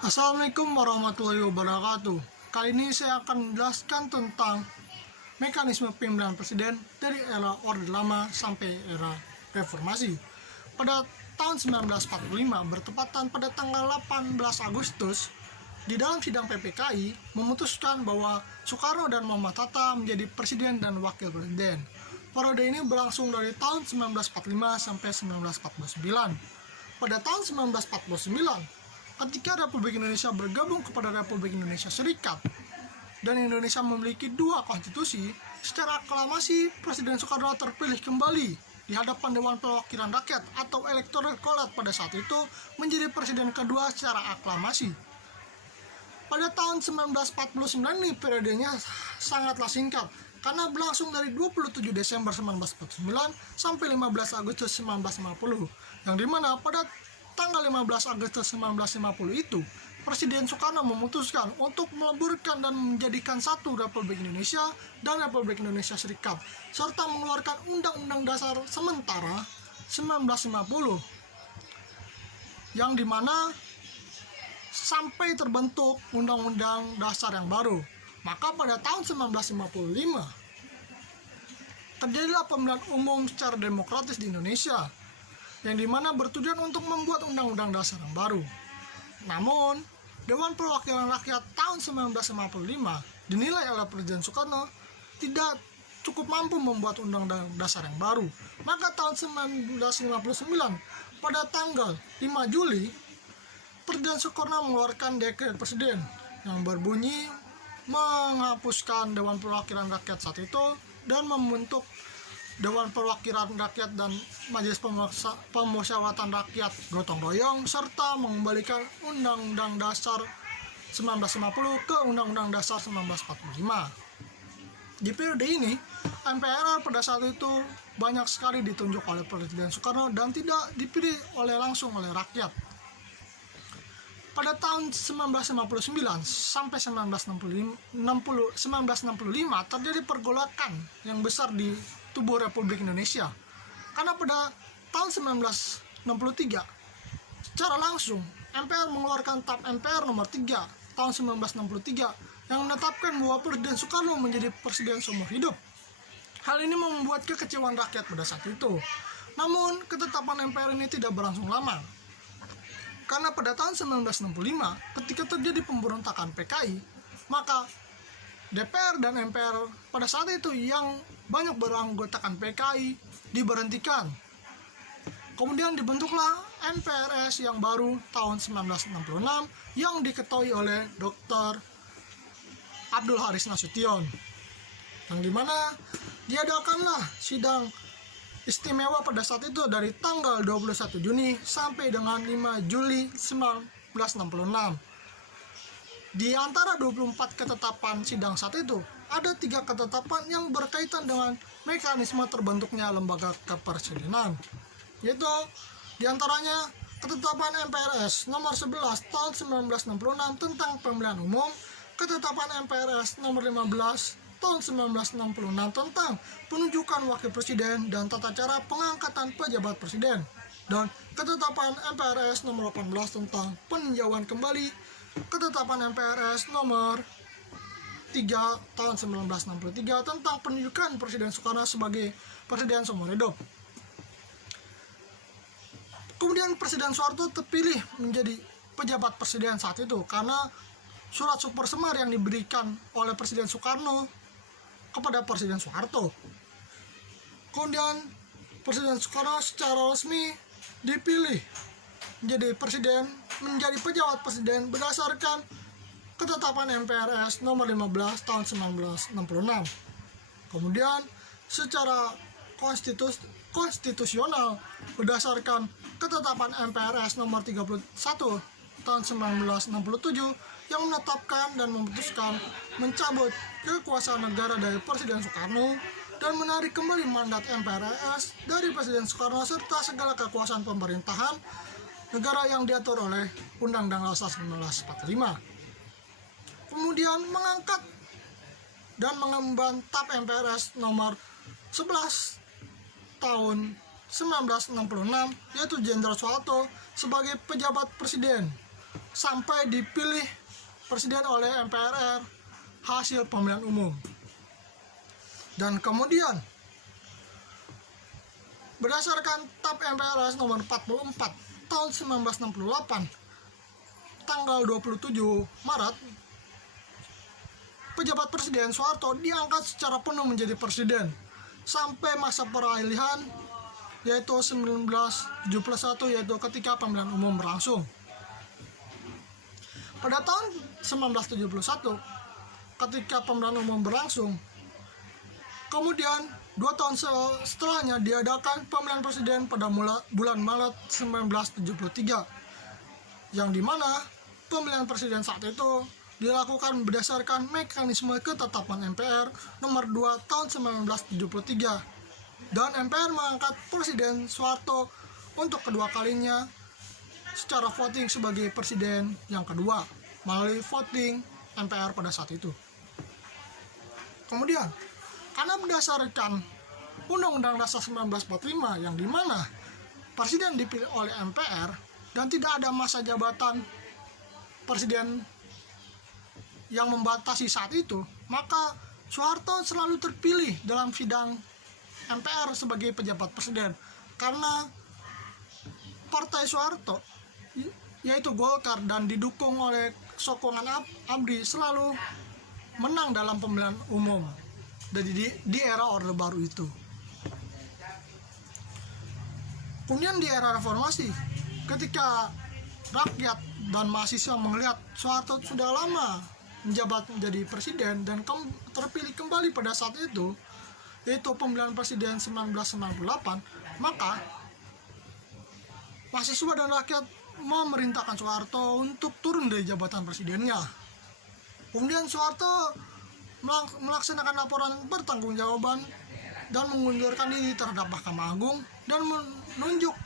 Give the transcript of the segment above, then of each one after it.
Assalamualaikum warahmatullahi wabarakatuh. Kali ini saya akan menjelaskan tentang mekanisme pemilihan presiden dari era Orde Lama sampai era Reformasi. Pada tahun 1945, bertepatan pada tanggal 18 Agustus, di dalam sidang PPKI memutuskan bahwa Soekarno dan Muhammad Hatta menjadi presiden dan wakil presiden. Periode ini berlangsung dari tahun 1945 sampai 1949. Pada tahun 1949, ketika Republik Indonesia bergabung kepada Republik Indonesia Serikat dan Indonesia memiliki dua konstitusi, secara aklamasi Presiden Soekarno terpilih kembali di hadapan Dewan Perwakilan Rakyat atau Electoral College pada saat itu menjadi presiden kedua secara aklamasi. Pada tahun 1949 ini periodenya sangatlah singkat karena berlangsung dari 27 Desember 1949 sampai 15 Agustus 1950, yang dimana pada tanggal 15 Agustus 1950 itu Presiden Soekarno memutuskan untuk meleburkan dan menjadikan satu Republik Indonesia dan Republik Indonesia Serikat, serta mengeluarkan Undang-Undang Dasar Sementara 1950, yang dimana sampai terbentuk Undang-Undang Dasar yang baru. Maka pada tahun 1955 terjadilah pemilihan umum secara demokratis di Indonesia, yang dimana bertujuan untuk membuat Undang-Undang Dasar yang baru. Namun, Dewan Perwakilan Rakyat tahun 1955 dinilai oleh Presiden Soekarno tidak cukup mampu membuat Undang-Undang Dasar yang baru. Maka tahun 1959, pada tanggal 5 Juli, Presiden Soekarno mengeluarkan dekret presiden yang berbunyi menghapuskan Dewan Perwakilan Rakyat saat itu dan membentuk Dewan Perwakilan Rakyat dan Majelis Pemusyawaratan Rakyat gotong royong, serta mengembalikan Undang-Undang Dasar 1950 ke Undang-Undang Dasar 1945. Di periode ini, MPR pada saat itu banyak sekali ditunjuk oleh Presiden Soekarno dan tidak dipilih langsung oleh rakyat. Pada tahun 1959 sampai 1965 terjadi pergolakan yang besar di tubuh Republik Indonesia. Karena pada tahun 1963 secara langsung MPR mengeluarkan TAP MPR nomor 3 tahun 1963 yang menetapkan bahwa Presiden Soekarno menjadi presiden seumur hidup. Hal ini membuat kekecewaan rakyat pada saat itu. Namun, ketetapan MPR ini tidak berlangsung lama. Karena pada tahun 1965, ketika terjadi pemberontakan PKI, maka DPR dan MPR pada saat itu yang banyak beranggotakan PKI diberhentikan. Kemudian dibentuklah MPRS yang baru tahun 1966 yang diketuai oleh Dr. Abdul Haris Nasution, yang dimana diadakanlah sidang istimewa pada saat itu dari tanggal 21 Juni sampai dengan 5 Juli 1966. Di antara 24 ketetapan sidang saat itu, ada 3 ketetapan yang berkaitan dengan mekanisme terbentuknya lembaga kepresidenan, yaitu diantaranya ketetapan MPRS nomor 11 tahun 1966 tentang pemilihan umum, ketetapan MPRS nomor 15 tahun 1966 tentang penunjukan wakil presiden dan tata cara pengangkatan pejabat presiden, dan ketetapan MPRS nomor 18 tentang peninjauan kembali ketetapan MPRS nomor 3 tahun 1963 tentang penunjukan Presiden Soekarno sebagai presiden seumur hidup. Kemudian Presiden Soeharto terpilih menjadi pejabat presiden saat itu karena surat super semar yang diberikan oleh Presiden Soekarno kepada Presiden Soeharto. Kemudian Presiden Soekarno secara resmi dipilih menjadi pejabat presiden berdasarkan ketetapan MPRS nomor 15 tahun 1966. Kemudian secara konstitusional berdasarkan ketetapan MPRS nomor 31 tahun 1967 yang menetapkan dan memutuskan mencabut kekuasaan negara dari Presiden Soekarno dan menarik kembali mandat MPRS dari Presiden Soekarno serta segala kekuasaan pemerintahan negara yang diatur oleh Undang-Undang Dasar 1945. Kemudian mengangkat dan mengemban TAP MPRS nomor 11 tahun 1966, yaitu Jenderal Soeharto sebagai pejabat presiden sampai dipilih presiden oleh MPR hasil pemilihan umum. Dan kemudian berdasarkan TAP MPRS nomor 44 tahun 1968 tanggal 27 Maret, pejabat Presiden Soeharto diangkat secara penuh menjadi presiden sampai masa peralihan yaitu 1971, yaitu ketika pemilihan umum berlangsung. Pada tahun 1971 ketika pemilihan umum berlangsung, kemudian 2 tahun setelahnya diadakan pemilihan presiden pada bulan Maret 1973, yang dimana pemilihan presiden saat itu dilakukan berdasarkan mekanisme ketetapan MPR nomor 2 tahun 1973, dan MPR mengangkat Presiden Soeharto untuk kedua kalinya secara voting sebagai presiden yang kedua melalui voting MPR pada saat itu. Kemudian, karena berdasarkan Undang-Undang Dasar 1945 yang dimana presiden dipilih oleh MPR dan tidak ada masa jabatan presiden yang membatasi saat itu, maka Soeharto selalu terpilih dalam sidang MPR sebagai pejabat presiden karena partai Soeharto yaitu Golkar dan didukung oleh sokongan ABRI selalu menang dalam pemilihan umum di era Orde Baru itu. Kemudian di era reformasi, ketika rakyat dan mahasiswa melihat Soeharto sudah lama menjabat menjadi presiden dan terpilih kembali pada saat itu, yaitu pemilihan presiden 1998, maka mahasiswa dan rakyat memerintahkan Soeharto untuk turun dari jabatan presidennya. Kemudian Soeharto melaksanakan laporan pertanggungjawaban dan mengundurkan diri terhadap Mahkamah Agung dan menunjuk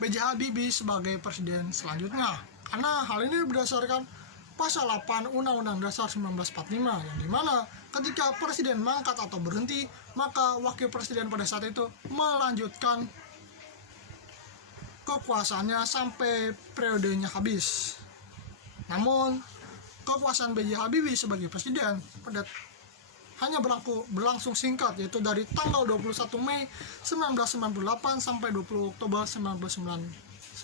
B.J. Habibie sebagai presiden selanjutnya. Karena hal ini berdasarkan Pasal 8 Undang-Undang Dasar 1945, yang dimana ketika presiden mangkat atau berhenti, maka wakil presiden pada saat itu melanjutkan kekuasaannya sampai periodenya habis. Namun kekuasaan B.J. Habibie sebagai presiden hanya berlangsung singkat, yaitu dari tanggal 21 Mei 1998 sampai 20 Oktober 1999,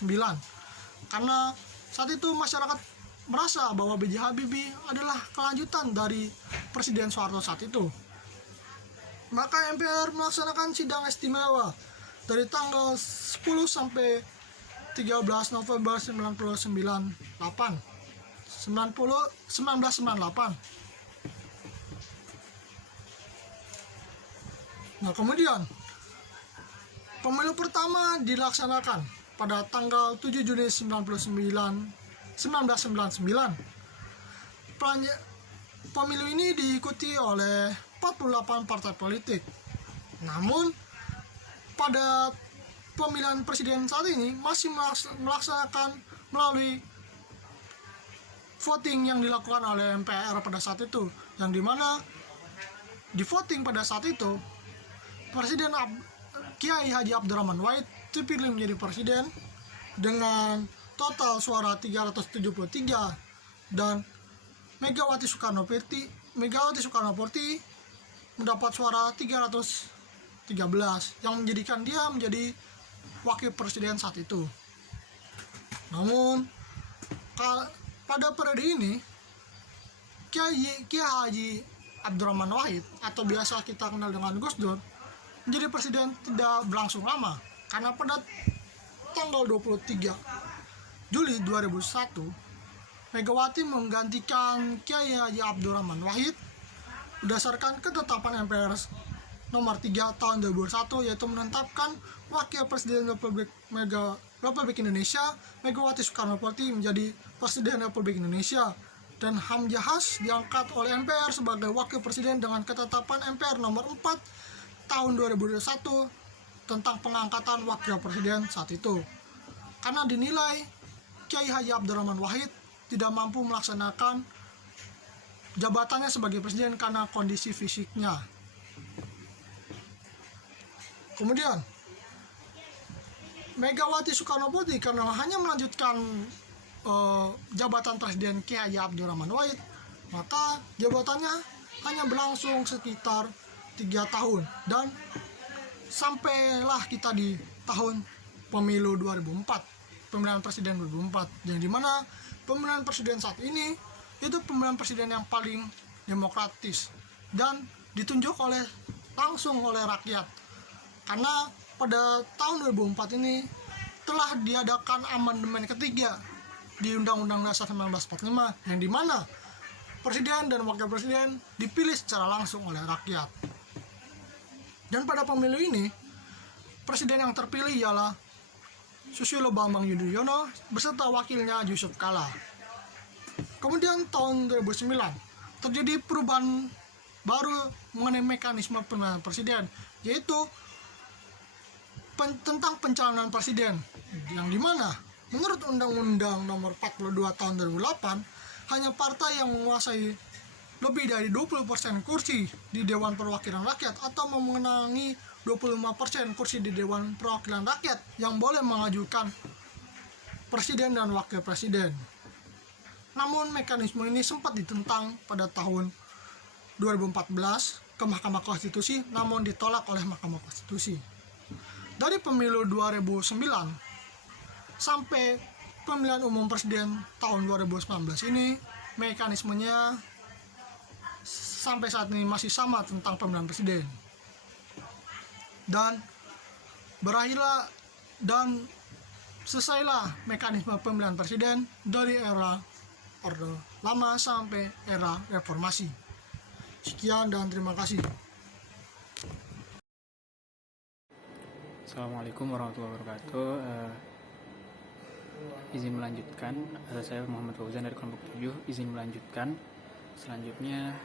karena saat itu masyarakat merasa bahwa B.J. Habibie adalah kelanjutan dari Presiden Soeharto saat itu. Maka MPR melaksanakan sidang istimewa dari tanggal 10 sampai 13 November 1998. Nah, kemudian pemilu pertama dilaksanakan pada tanggal 7 Juni 1999. Pemilu ini diikuti oleh 48 partai politik. Namun pada pemilihan presiden saat ini masih melaksanakan melalui voting yang dilakukan oleh MPR pada saat itu, yang dimana di voting pada saat itu Presiden Kiai Haji Abdurrahman Wahid terpilih menjadi presiden dengan total suara 373, dan Megawati Soekarno Putri mendapat suara 313 yang menjadikan dia menjadi wakil presiden saat itu. Namun pada periode ini Kiai Haji Abdurrahman Wahid atau biasa kita kenal dengan Gus Dur menjadi presiden tidak berlangsung lama, karena pada tanggal 23 Juli 2001 Megawati menggantikan Kiai Haji Abdurrahman Wahid berdasarkan ketetapan MPR nomor 3 tahun 2001, yaitu menetapkan wakil presiden Republik Indonesia Megawati Soekarno Putri menjadi presiden Republik Indonesia, dan Hamzahas diangkat oleh MPR sebagai wakil presiden dengan ketetapan MPR nomor 4 tahun 2001 tentang pengangkatan wakil presiden saat itu, karena dinilai Kiai Haji Abdurrahman Wahid tidak mampu melaksanakan jabatannya sebagai presiden karena kondisi fisiknya. Kemudian Megawati Soekarno Putri karena hanya melanjutkan jabatan Presiden Kiai Abdurrahman Wahid, maka jabatannya hanya berlangsung sekitar 3 tahun, dan sampailah kita di tahun pemilu 2004, pemilihan presiden 2004, yang dimana pemilihan presiden saat ini itu pemilihan presiden yang paling demokratis dan ditunjuk langsung oleh rakyat, karena pada tahun 2004 ini telah diadakan amandemen ketiga di Undang-Undang Dasar 1945, yang dimana presiden dan wakil presiden dipilih secara langsung oleh rakyat. Dan pada pemilu ini, presiden yang terpilih ialah Susilo Bambang Yudhoyono beserta wakilnya Yusuf Kala. Kemudian tahun 2009 terjadi perubahan baru mengenai mekanisme pemilihan presiden, yaitu tentang pencalonan presiden, yang dimana menurut Undang-Undang Nomor 42 Tahun 2008 hanya partai yang menguasai lebih dari 20% kursi di Dewan Perwakilan Rakyat atau memenangi 25% kursi di Dewan Perwakilan Rakyat yang boleh mengajukan presiden dan wakil presiden. Namun mekanisme ini sempat ditentang pada tahun 2014 ke Mahkamah Konstitusi, namun ditolak oleh Mahkamah Konstitusi. Dari pemilu 2009 sampai pemilihan umum presiden tahun 2019 ini, mekanismenya sampai saat ini masih sama tentang pemilihan presiden. Dan berakhirlah dan selesailah mekanisme pemilihan presiden dari era Orde Lama sampai era Reformasi. Sekian dan terima kasih. Assalamualaikum warahmatullahi wabarakatuh. Izin melanjutkan, saya Muhammad Fauzan dari kelompok 7. Izin melanjutkan. Selanjutnya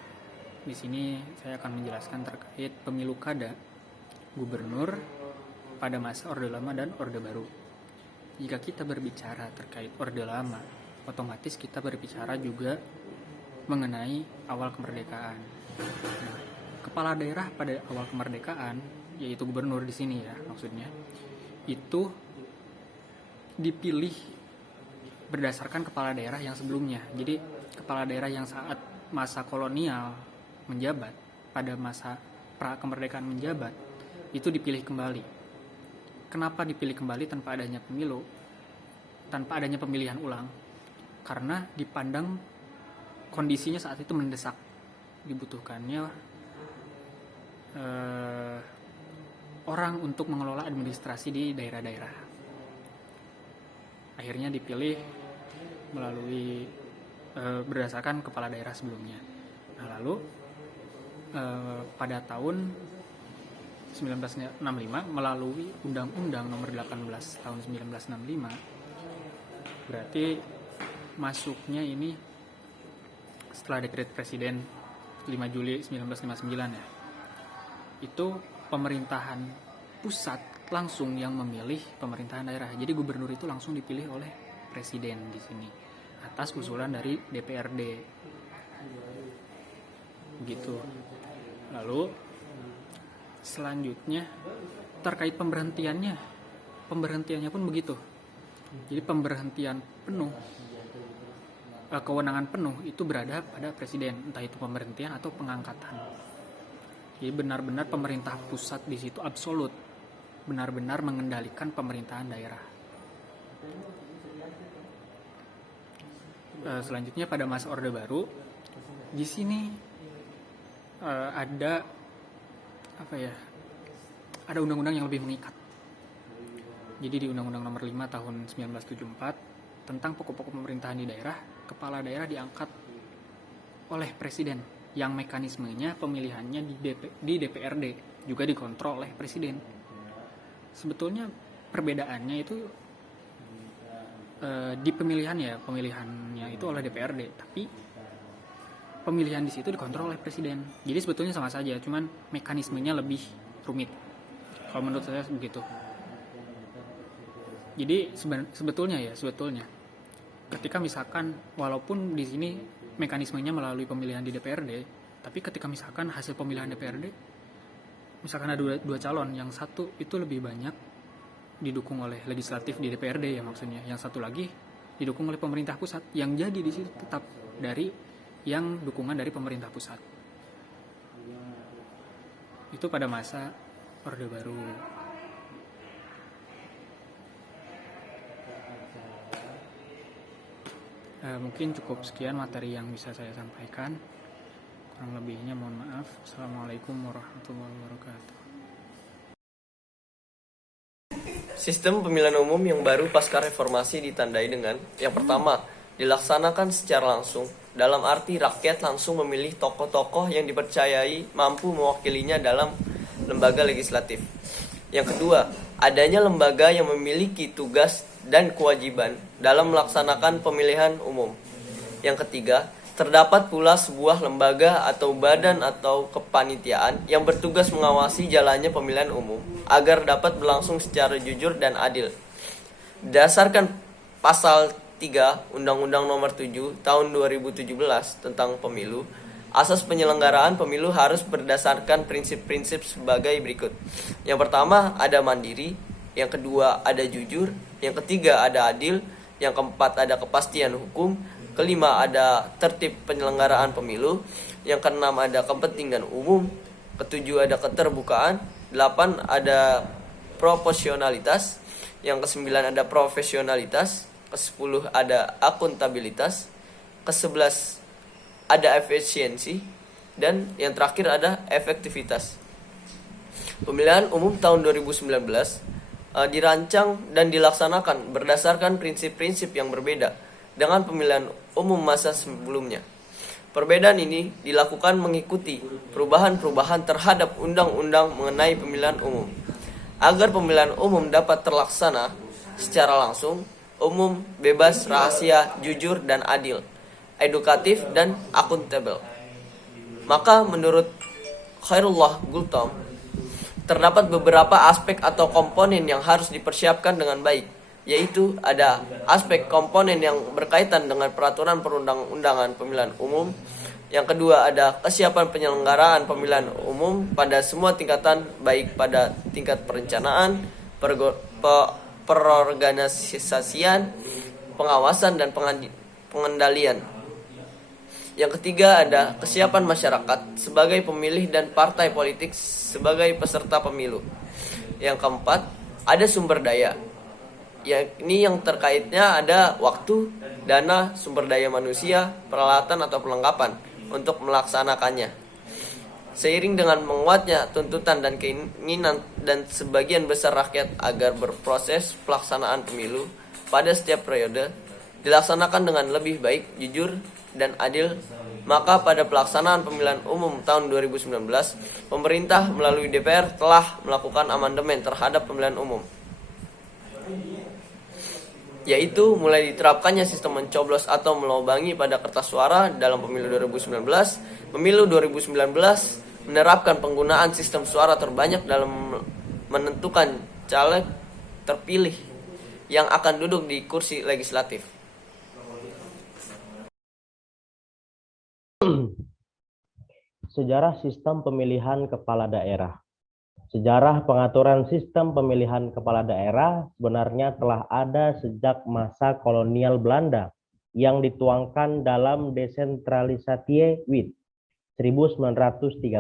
di sini saya akan menjelaskan terkait pemilu kada gubernur pada masa Orde Lama dan Orde Baru. Jika kita berbicara terkait Orde Lama, otomatis kita berbicara juga mengenai awal kemerdekaan. Nah, kepala daerah pada awal kemerdekaan, yaitu gubernur di sini ya maksudnya, itu dipilih berdasarkan kepala daerah yang sebelumnya. Jadi kepala daerah yang saat masa kolonial menjabat, pada masa pra kemerdekaan menjabat, itu dipilih kembali. Kenapa dipilih kembali tanpa adanya pemilu, tanpa adanya pemilihan ulang? Karena dipandang kondisinya saat itu mendesak, dibutuhkannya orang untuk mengelola administrasi di daerah-daerah. Akhirnya dipilih melalui berdasarkan kepala daerah sebelumnya. Nah, lalu pada tahun 1965 melalui Undang-Undang Nomor 18 tahun 1965, berarti masuknya ini setelah dekret Presiden 5 Juli 1959 ya. Itu pemerintahan pusat langsung yang memilih pemerintahan daerah. Jadi gubernur itu langsung dipilih oleh presiden di sini atas usulan dari DPRD. Begitu. Lalu selanjutnya terkait pemberhentiannya pun begitu. Jadi pemberhentian penuh, kewenangan penuh itu berada pada presiden, entah itu pemberhentian atau pengangkatan. Jadi benar-benar pemerintah pusat di situ absolut, benar-benar mengendalikan pemerintahan daerah. Selanjutnya pada masa Orde Baru, di sini ada undang-undang yang lebih mengikat. Jadi di Undang-Undang Nomor 5 Tahun 1974 tentang pokok-pokok pemerintahan di daerah, kepala daerah diangkat oleh presiden, yang mekanismenya pemilihannya di DPRD juga dikontrol oleh presiden. Sebetulnya perbedaannya itu di pemilihannya itu oleh DPRD, tapi pemilihan di situ dikontrol oleh presiden. Jadi sebetulnya sama saja, cuman mekanismenya lebih rumit. Kalau menurut saya begitu. Jadi sebetulnya ketika misalkan walaupun di sini mekanismenya melalui pemilihan di DPRD, tapi ketika misalkan hasil pemilihan DPRD, misalkan ada dua calon, yang satu itu lebih banyak didukung oleh legislatif di DPRD ya maksudnya, yang satu lagi didukung oleh pemerintah pusat, yang jadi di situ tetap dari yang dukungan dari pemerintah pusat. Itu pada masa Orde Baru. Mungkin cukup sekian materi yang bisa saya sampaikan. Kurang lebihnya mohon maaf. Assalamualaikum warahmatullahi wabarakatuh. Sistem pemilihan umum yang baru pasca reformasi ditandai dengan yang pertama, dilaksanakan secara langsung, dalam arti rakyat langsung memilih tokoh-tokoh yang dipercayai mampu mewakilinya dalam lembaga legislatif. Yang kedua, adanya lembaga yang memiliki tugas dan kewajiban dalam melaksanakan pemilihan umum. Yang ketiga, terdapat pula sebuah lembaga atau badan atau kepanitiaan yang bertugas mengawasi jalannya pemilihan umum agar dapat berlangsung secara jujur dan adil. Berdasarkan pasal 3 Undang-Undang Nomor 7 Tahun 2017 tentang Pemilu, asas penyelenggaraan pemilu harus berdasarkan prinsip-prinsip sebagai berikut. Yang pertama, ada mandiri. Yang kedua, ada jujur. Yang ketiga, ada adil. Yang keempat, ada kepastian hukum. Kelima, ada tertib penyelenggaraan pemilu. Yang keenam, ada kepentingan umum. Ketujuh, ada keterbukaan. Delapan, ada proporsionalitas. Yang kesembilan, ada profesionalitas. Kesepuluh, ada akuntabilitas. Kesebelas, ada efisiensi. Dan yang terakhir, ada efektivitas. Pemilihan umum tahun 2019 dirancang dan dilaksanakan berdasarkan prinsip-prinsip yang berbeda dengan pemilihan umum masa sebelumnya. Perbedaan ini dilakukan mengikuti perubahan-perubahan terhadap undang-undang mengenai pemilihan umum. Agar pemilihan umum dapat terlaksana secara langsung, umum, bebas, rahasia, jujur, dan adil, edukatif, dan akuntabel. Maka menurut Khairullah Gultom, terdapat beberapa aspek atau komponen yang harus dipersiapkan dengan baik, yaitu ada aspek komponen yang berkaitan dengan peraturan perundang-undangan pemilihan umum. Yang kedua, ada kesiapan penyelenggaraan pemilihan umum pada semua tingkatan, baik pada tingkat perencanaan, perorganisasian, pengawasan, dan pengendalian. Yang ketiga, ada kesiapan masyarakat sebagai pemilih dan partai politik sebagai peserta pemilu. Yang keempat, ada sumber daya. Yakni yang terkaitnya ada waktu, dana, sumber daya manusia, peralatan atau perlengkapan untuk melaksanakannya. Seiring dengan menguatnya tuntutan dan keinginan dan sebagian besar rakyat agar berproses pelaksanaan pemilu pada setiap periode dilaksanakan dengan lebih baik, jujur, dan adil, maka pada pelaksanaan pemilihan umum tahun 2019, pemerintah melalui DPR telah melakukan amandemen terhadap pemilihan umum, yaitu mulai diterapkannya sistem mencoblos atau melobangi pada kertas suara dalam pemilu 2019. Pemilu 2019 menerapkan penggunaan sistem suara terbanyak dalam menentukan caleg terpilih yang akan duduk di kursi legislatif. Sejarah sistem pemilihan kepala daerah. Sejarah pengaturan sistem pemilihan kepala daerah sebenarnya telah ada sejak masa kolonial Belanda yang dituangkan dalam Desentralisatiewe Wet 1930.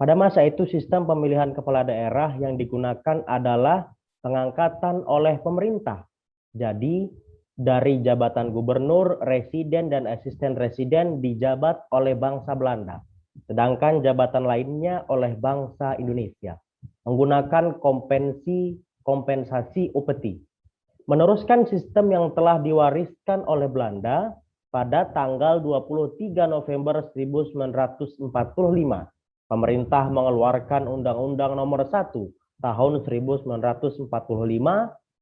Pada masa itu sistem pemilihan kepala daerah yang digunakan adalah pengangkatan oleh pemerintah. Jadi dari jabatan gubernur, residen, dan asisten residen dijabat oleh bangsa Belanda. Sedangkan jabatan lainnya oleh bangsa Indonesia menggunakan kompensasi upeti. Meneruskan sistem yang telah diwariskan oleh Belanda pada tanggal 23 November 1945, pemerintah mengeluarkan Undang-Undang Nomor 1 Tahun 1945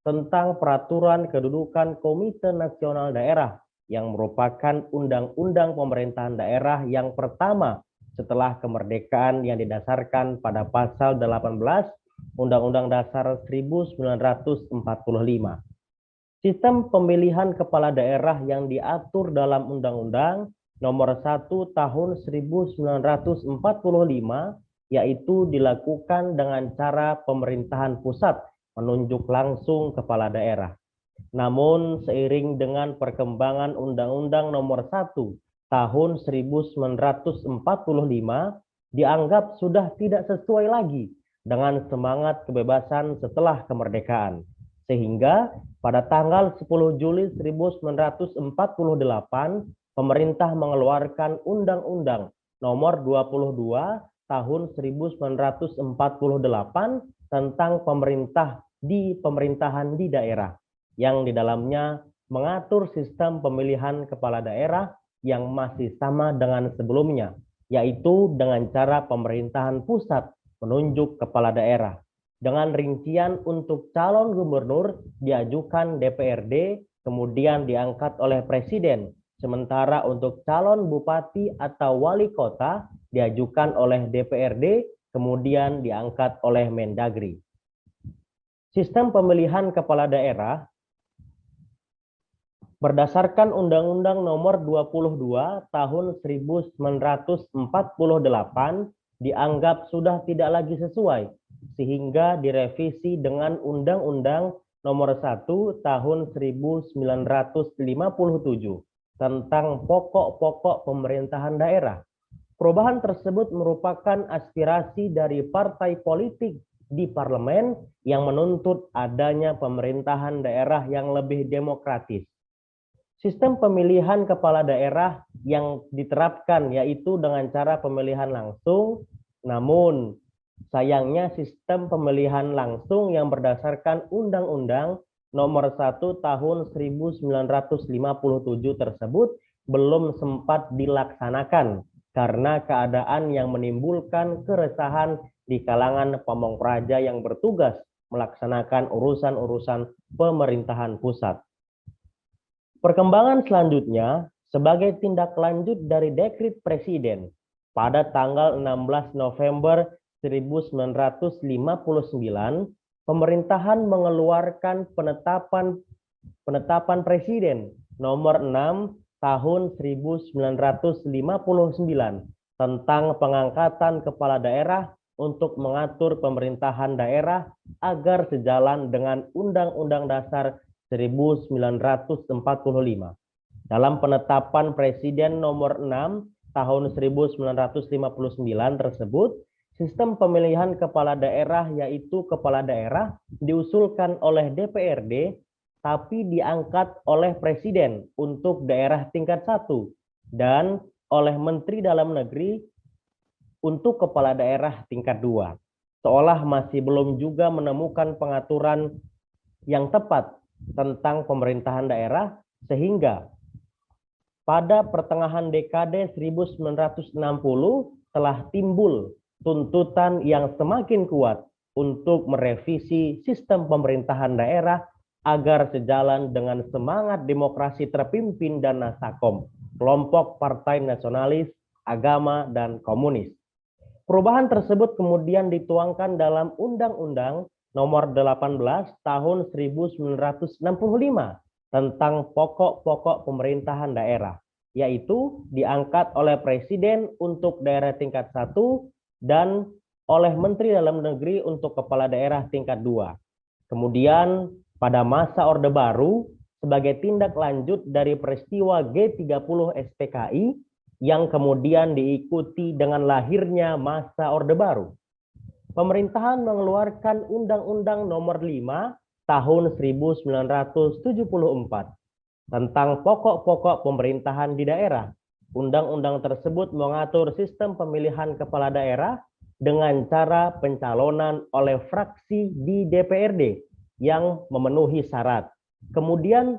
tentang Peraturan Kedudukan Komite Nasional Daerah yang merupakan undang-undang pemerintahan daerah yang pertama setelah kemerdekaan yang didasarkan pada pasal 18 Undang-Undang Dasar 1945. Sistem pemilihan kepala daerah yang diatur dalam Undang-Undang Nomor 1 Tahun 1945 yaitu dilakukan dengan cara pemerintahan pusat menunjuk langsung kepala daerah. Namun seiring dengan perkembangan Undang-Undang Nomor 1 Tahun 1945 dianggap sudah tidak sesuai lagi dengan semangat kebebasan setelah kemerdekaan. Sehingga pada tanggal 10 Juli 1948 pemerintah mengeluarkan Undang-Undang Nomor 22 Tahun 1948 tentang pemerintahan di daerah, yang di dalamnya mengatur sistem pemilihan kepala daerah yang masih sama dengan sebelumnya, yaitu dengan cara pemerintahan pusat menunjuk kepala daerah. Dengan rincian untuk calon gubernur diajukan DPRD, kemudian diangkat oleh Presiden. Sementara untuk calon bupati atau wali kota diajukan oleh DPRD, kemudian diangkat oleh Mendagri. Sistem pemilihan kepala daerah berdasarkan Undang-Undang Nomor 22 Tahun 1948 dianggap sudah tidak lagi sesuai, sehingga direvisi dengan Undang-Undang Nomor 1 Tahun 1957 tentang pokok-pokok pemerintahan daerah. Perubahan tersebut merupakan aspirasi dari partai politik di parlemen yang menuntut adanya pemerintahan daerah yang lebih demokratis. Sistem pemilihan kepala daerah yang diterapkan yaitu dengan cara pemilihan langsung, namun sayangnya sistem pemilihan langsung yang berdasarkan Undang-Undang Nomor 1 Tahun 1957 tersebut belum sempat dilaksanakan karena keadaan yang menimbulkan keresahan di kalangan pamong praja yang bertugas melaksanakan urusan-urusan pemerintahan pusat. Perkembangan selanjutnya, sebagai tindak lanjut dari dekret Presiden pada tanggal 16 November 1959, pemerintahan mengeluarkan penetapan Presiden nomor 6 tahun 1959 tentang pengangkatan kepala daerah untuk mengatur pemerintahan daerah agar sejalan dengan Undang-Undang Dasar 1945. Dalam penetapan Presiden nomor 6 tahun 1959 tersebut, sistem pemilihan kepala daerah yaitu kepala daerah diusulkan oleh DPRD tapi diangkat oleh Presiden untuk daerah tingkat 1 dan oleh Menteri Dalam Negeri untuk kepala daerah tingkat 2. Seolah masih belum juga menemukan pengaturan yang tepat tentang pemerintahan daerah, sehingga pada pertengahan dekade 1960 telah timbul tuntutan yang semakin kuat untuk merevisi sistem pemerintahan daerah agar sejalan dengan semangat demokrasi terpimpin dan nasakom, kelompok partai nasionalis, agama, dan komunis. Perubahan tersebut kemudian dituangkan dalam Undang-Undang Nomor 18 Tahun 1965 tentang pokok-pokok pemerintahan daerah, yaitu diangkat oleh Presiden untuk daerah tingkat 1 dan oleh Menteri Dalam Negeri untuk kepala daerah tingkat 2. Kemudian pada masa Orde Baru, sebagai tindak lanjut dari peristiwa G30 SPKI yang kemudian diikuti dengan lahirnya masa Orde Baru, pemerintahan mengeluarkan Undang-Undang Nomor 5 Tahun 1974 tentang pokok-pokok pemerintahan di daerah. Undang-undang tersebut mengatur sistem pemilihan kepala daerah dengan cara pencalonan oleh fraksi di DPRD yang memenuhi syarat. Kemudian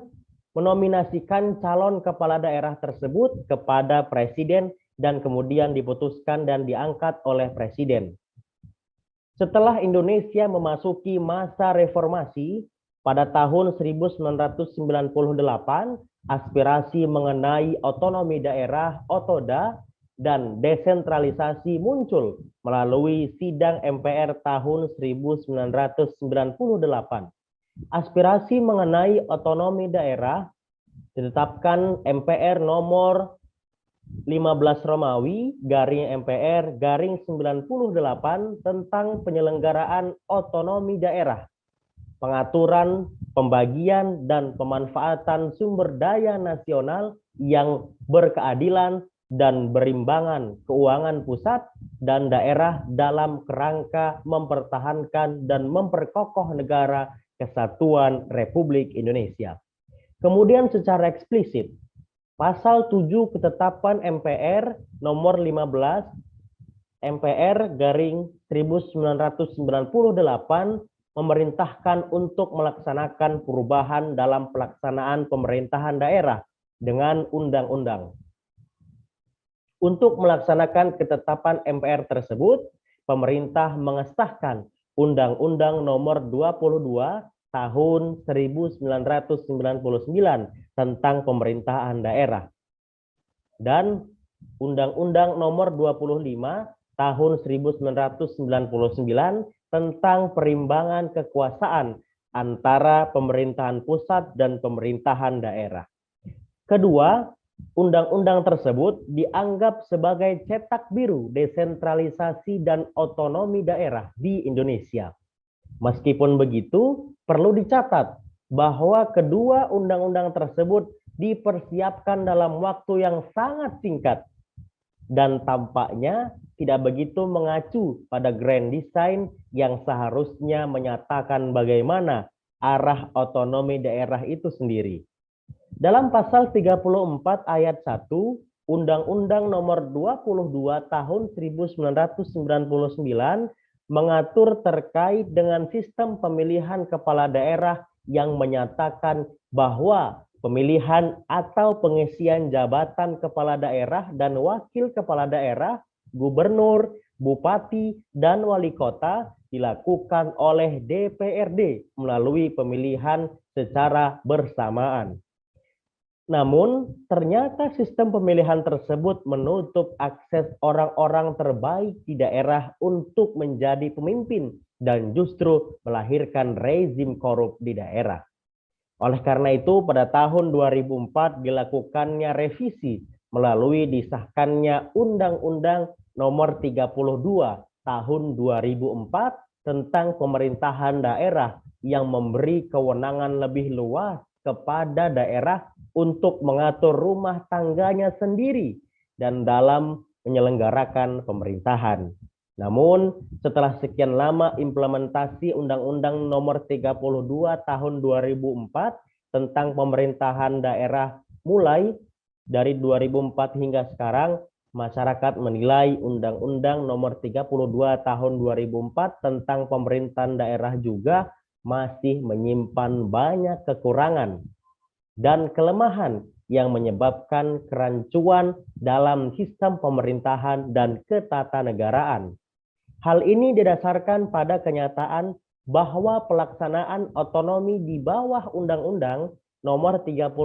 menominasikan calon kepala daerah tersebut kepada Presiden dan kemudian diputuskan dan diangkat oleh Presiden. Setelah Indonesia memasuki masa reformasi pada tahun 1998, aspirasi mengenai otonomi daerah (OTODA) dan desentralisasi muncul melalui sidang MPR tahun 1998. Aspirasi mengenai otonomi daerah ditetapkan MPR nomor 15 Romawi garing MPR garing 98 tentang penyelenggaraan otonomi daerah pengaturan, pembagian, dan pemanfaatan sumber daya nasional yang berkeadilan dan berimbangan keuangan pusat dan daerah dalam kerangka mempertahankan dan memperkokoh negara kesatuan Republik Indonesia. Kemudian secara eksplisit, Pasal 7 Ketetapan MPR nomor 15 MPR garing 1998 memerintahkan untuk melaksanakan perubahan dalam pelaksanaan pemerintahan daerah dengan undang-undang. Untuk melaksanakan ketetapan MPR tersebut, pemerintah mengesahkan Undang-Undang Nomor 22 Tahun 1999 tentang pemerintahan daerah dan Undang-Undang Nomor 25 Tahun 1999 tentang perimbangan kekuasaan antara pemerintahan pusat dan pemerintahan daerah. Kedua, undang-undang tersebut dianggap sebagai cetak biru desentralisasi dan otonomi daerah di Indonesia. Meskipun begitu, perlu dicatat bahwa kedua undang-undang tersebut dipersiapkan dalam waktu yang sangat singkat dan tampaknya tidak begitu mengacu pada grand design yang seharusnya menyatakan bagaimana arah otonomi daerah itu sendiri. Dalam pasal 34 ayat 1 Undang-Undang Nomor 22 Tahun 1999 mengatur terkait dengan sistem pemilihan kepala daerah yang menyatakan bahwa pemilihan atau pengisian jabatan kepala daerah dan wakil kepala daerah, gubernur, bupati, dan wali kota dilakukan oleh DPRD melalui pemilihan secara bersamaan. Namun, ternyata sistem pemilihan tersebut menutup akses orang-orang terbaik di daerah untuk menjadi pemimpin dan justru melahirkan rezim korup di daerah. Oleh karena itu, pada tahun 2004 dilakukannya revisi melalui disahkannya Undang-Undang Nomor 32 Tahun 2004 tentang pemerintahan daerah yang memberi kewenangan lebih luas kepada daerah untuk mengatur rumah tangganya sendiri dan dalam menyelenggarakan pemerintahan. Namun, setelah sekian lama implementasi Undang-Undang Nomor 32 Tahun 2004 tentang pemerintahan daerah mulai dari 2004 hingga sekarang, masyarakat menilai Undang-Undang Nomor 32 Tahun 2004 tentang pemerintahan daerah juga masih menyimpan banyak kekurangan dan kelemahan yang menyebabkan kerancuan dalam sistem pemerintahan dan ketatanegaraan. Hal ini didasarkan pada kenyataan bahwa pelaksanaan otonomi di bawah Undang-Undang Nomor 32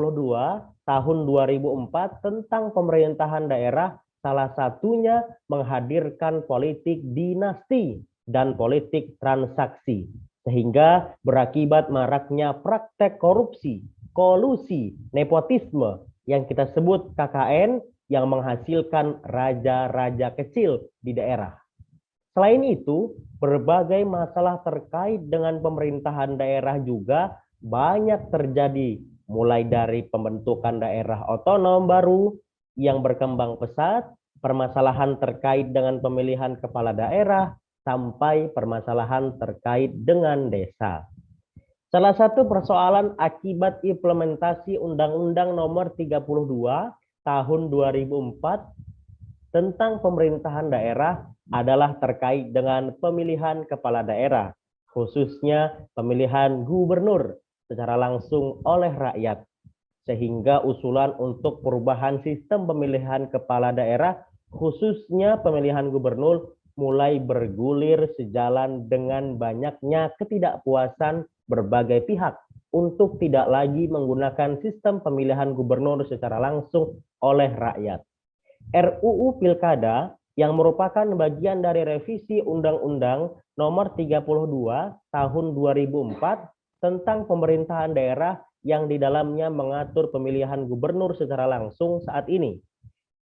Tahun 2004 tentang pemerintahan daerah salah satunya menghadirkan politik dinasti dan politik transaksi, sehingga berakibat maraknya praktek korupsi, kolusi, nepotisme yang kita sebut KKN yang menghasilkan raja-raja kecil di daerah. Selain itu, berbagai masalah terkait dengan pemerintahan daerah juga banyak terjadi, mulai dari pembentukan daerah otonom baru yang berkembang pesat, permasalahan terkait dengan pemilihan kepala daerah, sampai permasalahan terkait dengan desa. Salah satu persoalan akibat implementasi Undang-Undang Nomor 32 Tahun 2004 tentang pemerintahan daerah adalah terkait dengan pemilihan kepala daerah, khususnya pemilihan gubernur secara langsung oleh rakyat, sehingga usulan untuk perubahan sistem pemilihan kepala daerah, khususnya pemilihan gubernur, mulai bergulir sejalan dengan banyaknya ketidakpuasan berbagai pihak untuk tidak lagi menggunakan sistem pemilihan gubernur secara langsung oleh rakyat. RUU Pilkada yang merupakan bagian dari revisi Undang-Undang Nomor 32 Tahun 2004 tentang pemerintahan daerah yang di dalamnya mengatur pemilihan gubernur secara langsung saat ini.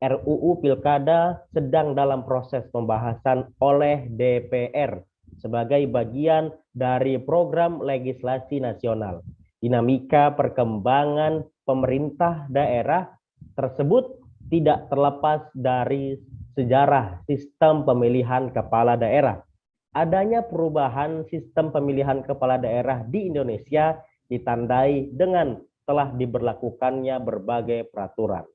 RUU Pilkada sedang dalam proses pembahasan oleh DPR sebagai bagian dari program legislasi nasional. Dinamika perkembangan pemerintah daerah tersebut tidak terlepas dari sejarah sistem pemilihan kepala daerah. Adanya perubahan sistem pemilihan kepala daerah di Indonesia ditandai dengan telah diberlakukannya berbagai peraturan.